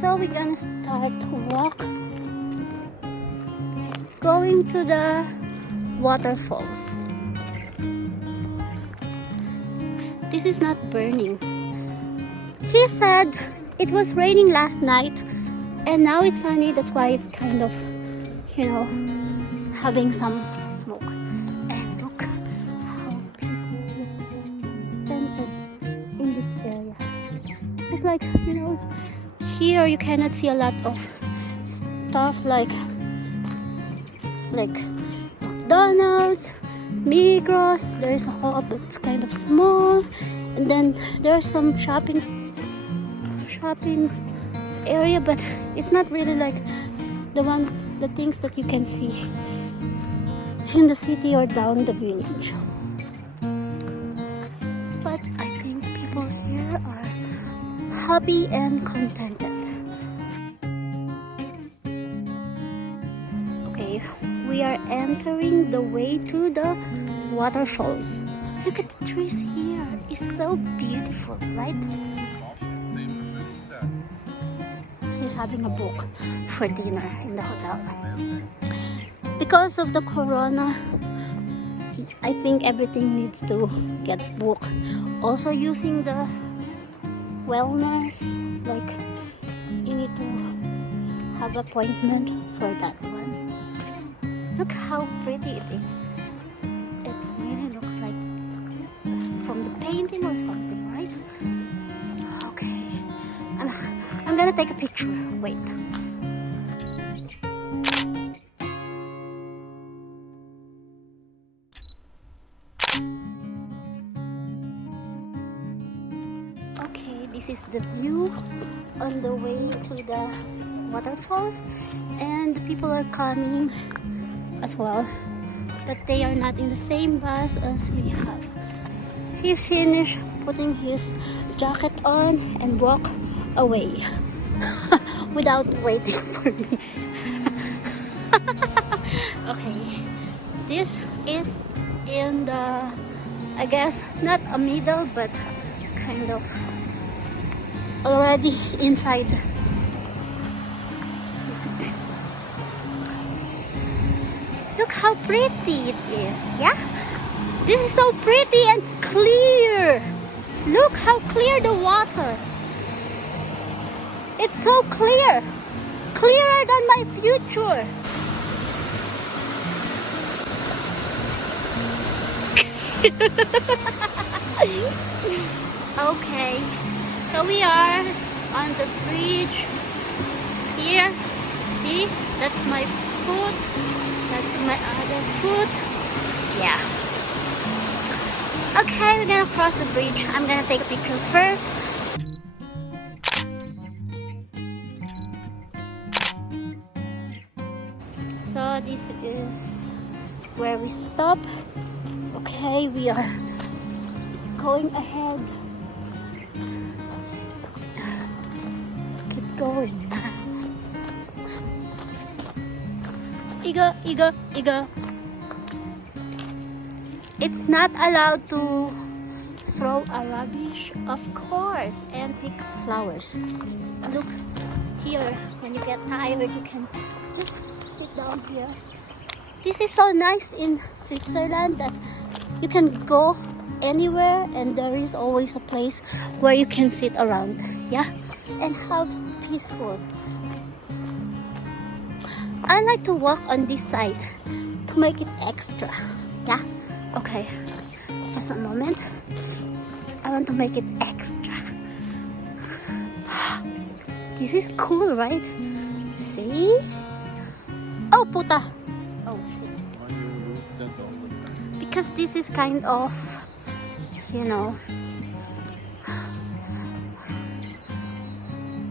So we're gonna start to walk, going to the waterfalls. This is not burning. He said it was raining last night and now it's sunny, that's why it's kind of, you know, having some smoke. And look how people tented in this area. It's like, you know, here you cannot see a lot of stuff like McDonald's, Migros. There's a co-op that's kind of small, and then there's some shopping area, but it's not really like the things that you can see in the city or down the village. But I think people here are happy and contented. Okay, we are entering the way to the waterfalls. Look at the trees here. It's so beautiful, right? She's having a book for dinner in the hotel. Because of the corona, I think everything needs to get booked. Also using the wellness, like you need to have appointment for that one. Look how pretty it is. It really looks like from the painting or something, right? Okay, I'm gonna take a picture. Wait. Okay, this is the view on the way to the waterfalls, and the people are coming as well, but they are not in the same bus as we have. He finished putting his jacket on and walked away without waiting for me. Okay, this is in the, I guess not a middle, but kind of already inside. Look how pretty it is, yeah? This is so pretty and clear. Look how clear the water. It's so clear. Clearer than my future. Okay, so we are on the bridge here. See, that's my foot. That's my other foot. Yeah. Okay, we're gonna cross the bridge. I'm gonna take a picture first. So this is where we stop. Okay, we are going ahead. Keep going. Iga. It's not allowed to throw a rubbish, of course, and pick flowers. Look here, when you get tired, you can just sit down here. This is so nice in Switzerland that you can go anywhere and there is always a place where you can sit around, yeah, and have peaceful. I like to walk on this side to make it extra, yeah. Okay, just a moment. I want to make it extra. This is cool, right? See? Oh, puta! Oh, shit. Because this is kind of, you know.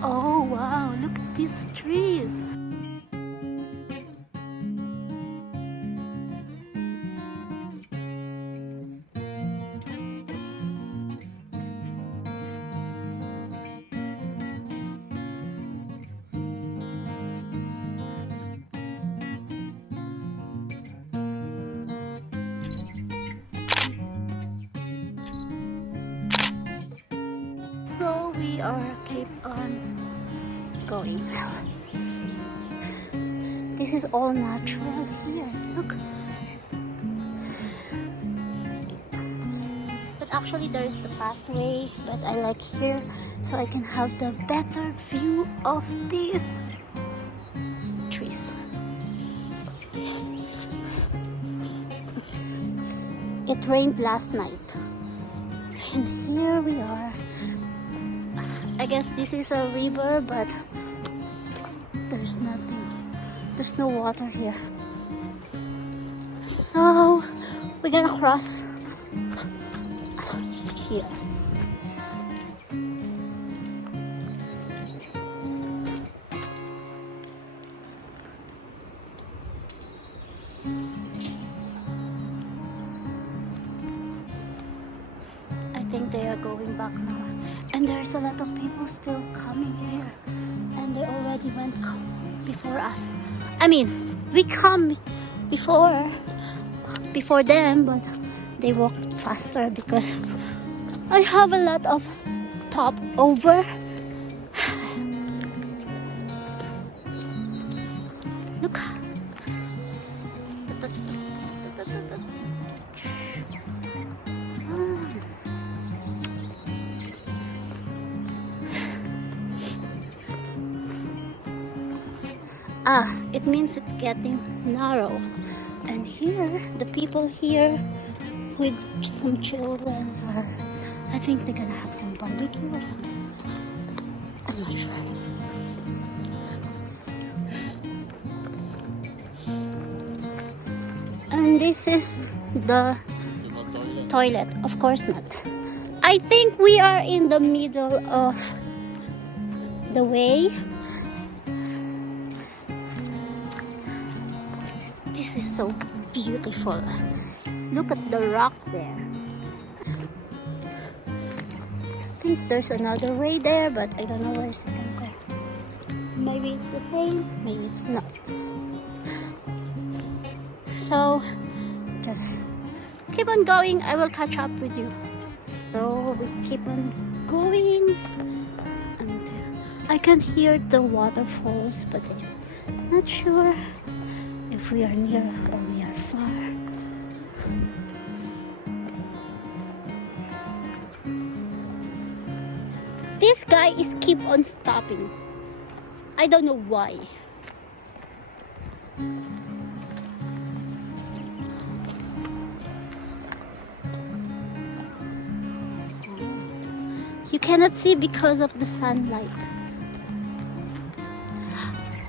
Oh, wow, look at these trees. So we are keep on going. This is all natural here. Look. But actually there's the pathway, but I like here so I can have the better view of these trees. It rained last night. And here we are. I guess this is a river, but there's nothing. There's no water here. So we're gonna cross here. I think they are going back now. And there's a lot of people still coming here. And they already went before us. I mean, we come before them, but they walked faster because I have a lot of stopover. Look. It means it's getting narrow. And here, the people here with some children are, I think they're gonna have some barbecue or something. I'm not sure. And this is the toilet. Of course not. I think we are in the middle of the way. This is so beautiful. Look at the rock there. I think there's another way there, but I don't know where it's gonna go. Maybe it's the same, maybe it's not. So just keep on going. I will catch up with you. So we keep on going, and I can hear the waterfalls, but I'm not sure if we are near or we are far. This guy is keep on stopping. I don't know why. You cannot see because of the sunlight.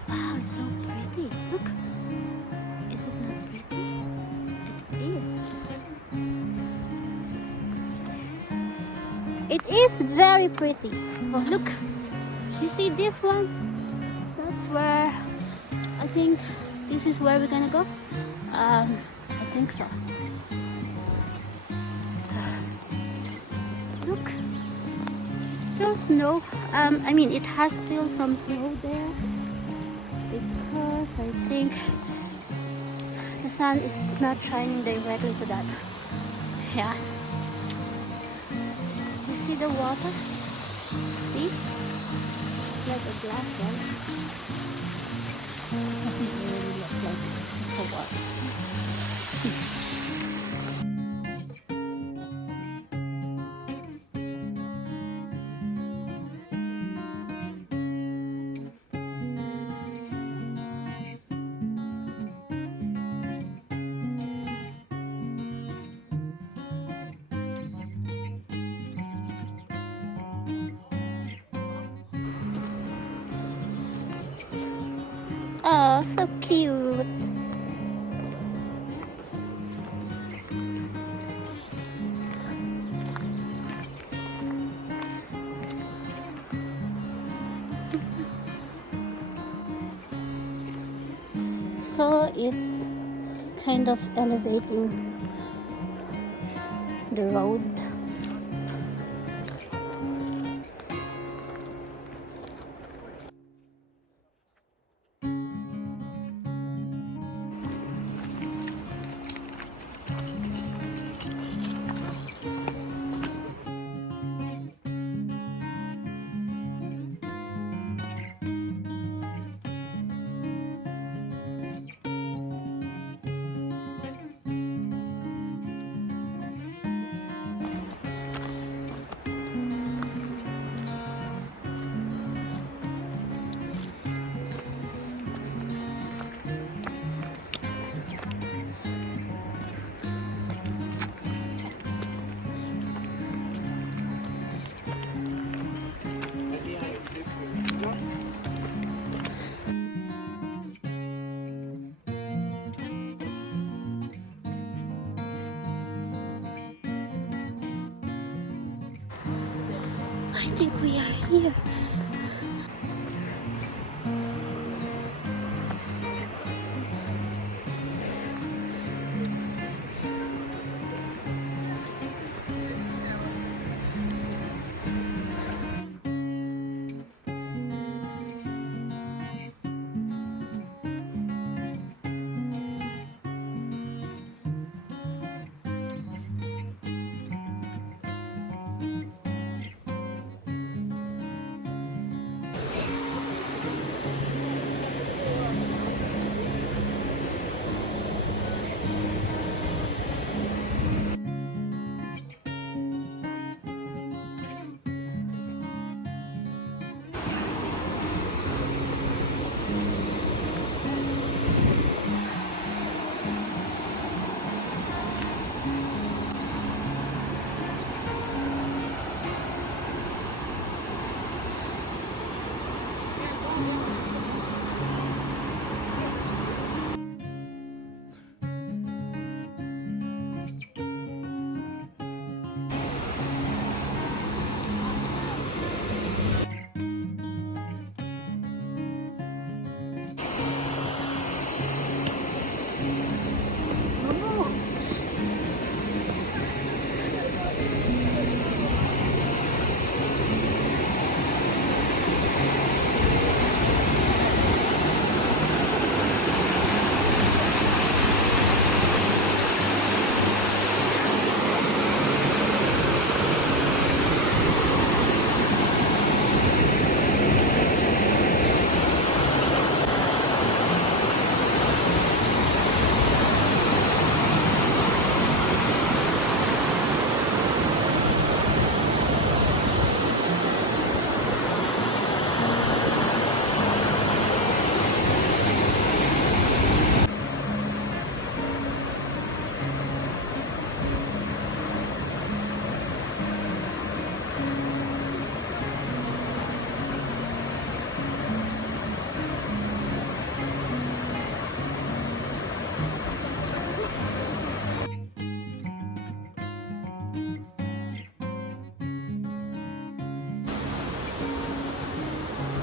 Wow, it's so pretty. Look. Is it not pretty? It is. It is very pretty. Oh, look. You see this one? That's where I think this is where we're gonna go. I think so. Look. Still snow. I mean, it has still some snow there because I think the sun is not shining directly to that. Yeah. You see the water? See? It's like a glass, right? It doesn't really look like the water. Oh, so cute. So it's kind of elevating the road. I think we are here.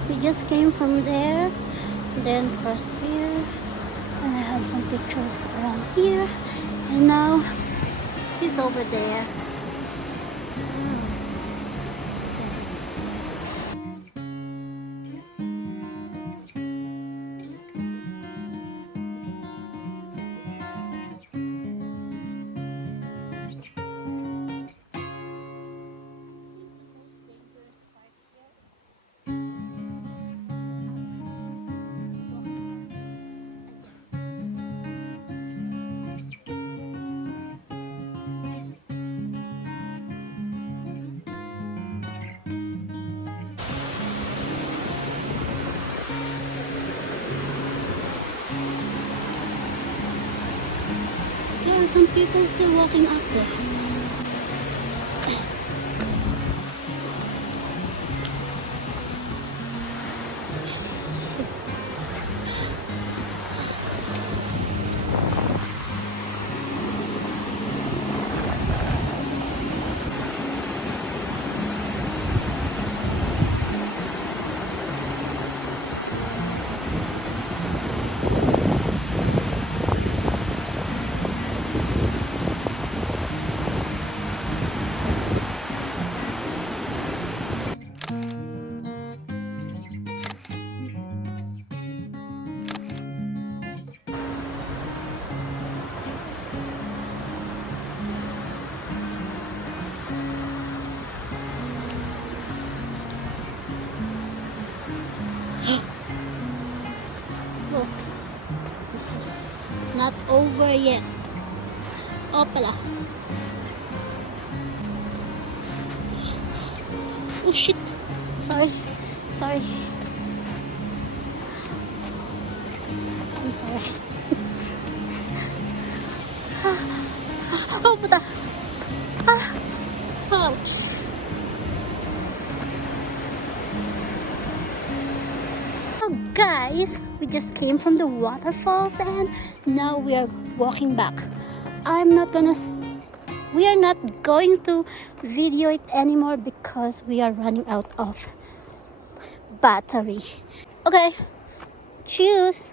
We just came from there, then crossed here, and I have some pictures around here, and now he's over there. There are some people still walking up there. Look, this is not over yet. Oh, pala. Oh shit. Sorry. Sorry. I'm sorry. Oh, puta. Ouch. Oh, guys, we just came from the waterfalls and now we are walking back. I'm not gonna we are not going to video it anymore because we are running out of battery. Okay, cheers.